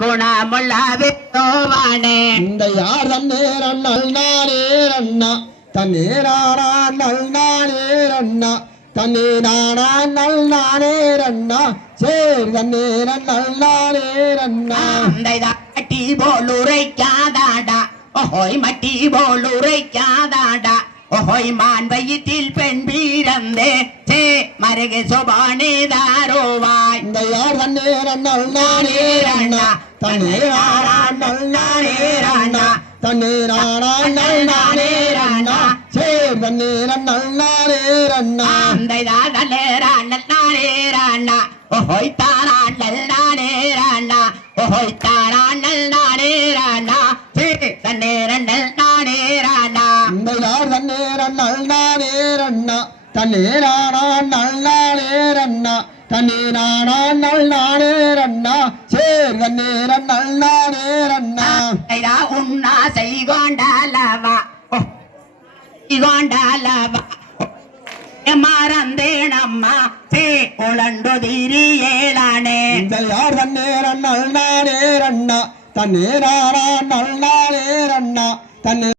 குணமுள்ள வித்தோவானே இந்த யார் தன்னேரன் நல் நானேரண்ணா தன்னேரானா நல் நானேரண்ணா தன்னேரானா நல் நானேரண்ணா சேர் தன்னேரன் நல் நானேரண்ணா மட்டி போல் உரைக்காதாடா ஓஹோய் மட்டி போல் உரைக்காதாடா ஓஹோய் மான் வயிற்றில் பெண் வீரந்தே சே மருகு சுபானே தாரோவாய் இந்த யார் தன்னேரன் நல் நானேரண்ணா தன்னேரானா நல் நானேரண்ணா தன்னேரானா நல் நானேரண்ணா சேர் தன்னேரன் நல் நானேரண்ணா நானேரண்ணா ஓஹோய் தாரான் நல் நானேரண்ணா ஓஹோய் தாரான் நல் நானேரண்ணா சே தன்னேரன் நல் நானேரண்ணா இந்த யார் தன்னேரன் நல் நானேரண்ணா தன்னேரானா நல் நானேரண்ணா தன்னேரானா நல் நானேரண்ணா சேர் தன்னேரன் நல் நானேரண்ணா உண்ணா செய்கொண்டாலவா செய்கொண்டாலவா மறந்தேனம்மா சே உழண்டு திரியேளானே இந்த யார் தன்னேரன் நல் நானேரண்ணா தன்னேரானா நல் நானேரண்ணா தன்னே